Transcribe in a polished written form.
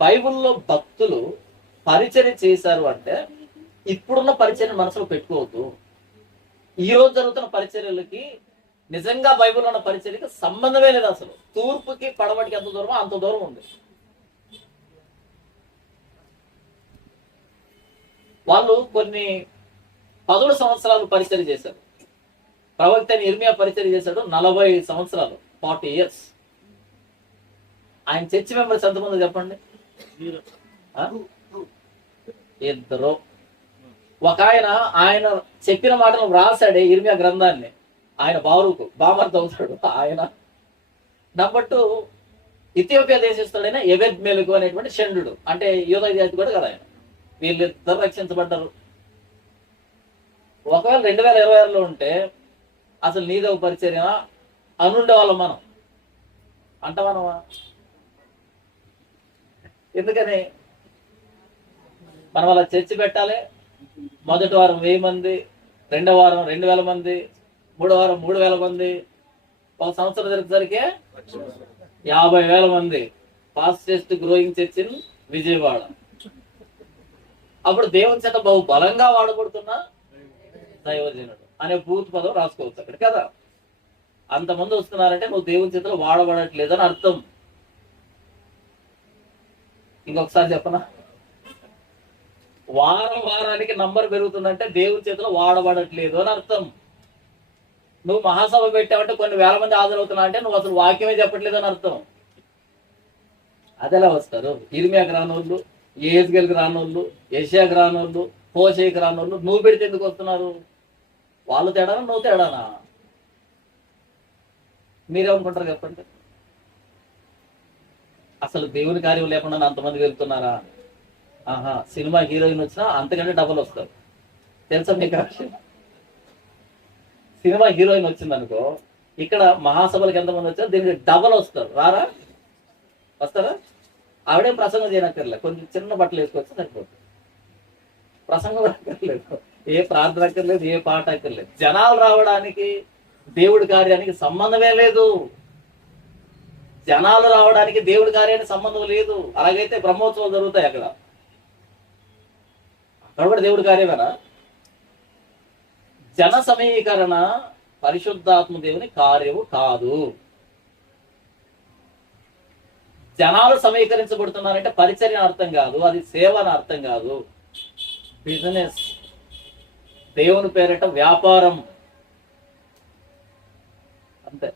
బైబిల్లో భక్తులు పరిచర్య చేశారు అంటే ఇప్పుడున్న పరిచర్య మనసులో పెట్టుకోవద్దు. ఈ రోజు జరుగుతున్న పరిచర్యలకి నిజంగా బైబిల్లో ఉన్న పరిచర్యకి సంబంధమే లేదు. అసలు తూర్పుకి పడమటికి ఎంత దూరమో అంత దూరం ఉంది. వాళ్ళు కొన్ని 10 సంవత్సరాలు పరిచర్య చేశారు. ప్రవక్త ఇర్మియా పరిచర్య చేశాడు 40 సంవత్సరాలు, 40 years. ఆయన చర్చి మెంబర్స్ ఎంతమంది చెప్పండి? 2. ఒక ఆయన చెప్పిన మాటలు వ్రాసాడే ఇర్మియా గ్రంథాన్ని. ఆయన బామర్ది అవుతాడు. ఆయన నంబర్ 2 ఇథియోపియా దేశస్తుడైన ఎబెద్ మెలుకు అనేటువంటి షండు, అంటే యూదా జాతి కూడా కదా ఆయన. వీళ్ళిద్దరు రక్షించబడ్డారు. ఒకవేళ 2026లో ఉంటే అసలు నీదవ పరిచర్య అనుండే వాళ్ళం మనం అంటమనమా? ఎందుకని మనం అలా చర్చి పెట్టాలి? మొదటి వారం 1000 మంది, రెండో వారం 2000 మంది, మూడో వారం 3000 మంది, ఒక సంవత్సరం జరిగేసరికి 50,000 మంది. Fastest growing church in Vijayawada. అప్పుడు దేవుని చేత బహు బలంగా వాడబడుతున్న దైవజనుడు అనే పూర్తి పదం రాసుకోవచ్చు అక్కడ కదా. అంతమంది వస్తున్నారంటే నువ్వు దేవుని చేతిలో వాడబడట్లేదని అర్థం. ఇంకొకసారి చెప్పనా? వారానికి నంబర్ పెరుగుతుందంటే దేవుని చేతిలో వాడబడట్లేదు అని అర్థం. నువ్వు మహాసభ పెట్టావంటే కొన్ని వేల మంది హాజరవుతున్నా అంటే నువ్వు అసలు వాక్యమే చెప్పట్లేదు అని అర్థం. అదెలా వస్తారు? ఇర్మియాకి రానోళ్ళు, యెహెజ్కేలుకి రానోళ్ళు, యెషయాకి రానోళ్ళు, హోషేకి రానోళ్ళు నువ్వు పెడితే ఎందుకు వస్తున్నారు? వాళ్ళు తేడానా నువ్వు తేడానా? మీరేమనుకుంటారు చెప్పండి? అసలు దేవుని కార్యం లేకుండా అంతమంది వెళ్తున్నారా? సినిమా హీరోయిన్ వచ్చినా అంతకంటే డబుల్ వస్తారు. తెలుసా మీకు? సినిమా హీరోయిన్ వచ్చింది అనుకో, ఇక్కడ మహాసభలకు ఎంతమంది వచ్చారు దీనికి డబల్ వస్తారు. రారా? వస్తారా? ఆవిడేం ప్రసంగం చేయనక్కర్లే, కొంచెం చిన్న బట్టలు వేసుకొచ్చి సరిపోతుంది. ప్రసంగం అక్కర్లేదు, ఏ ప్రార్థన అక్కర్లేదు, ఏ పాట అక్కర్లేదు. జనాలు రావడానికి దేవుడి కార్యానికి సంబంధమే లేదు. జనాలు రావడానికి దేవుడి కార్యానికి సంబంధం లేదు. అలాగైతే బ్రహ్మోత్సవాలు జరుగుతాయి అక్కడ కూడా దేవుడి కార్యమేనా? జన సమీకరణ పరిశుద్ధాత్మ దేవుని కార్యము కాదు. జనాలు సమీకరించబడుతున్నారంటే పరిచర్య అర్థం కాదు, అది సేవ అని అర్థం కాదు. బిజినెస్, దేవుని పేరిట వ్యాపారం అంతే.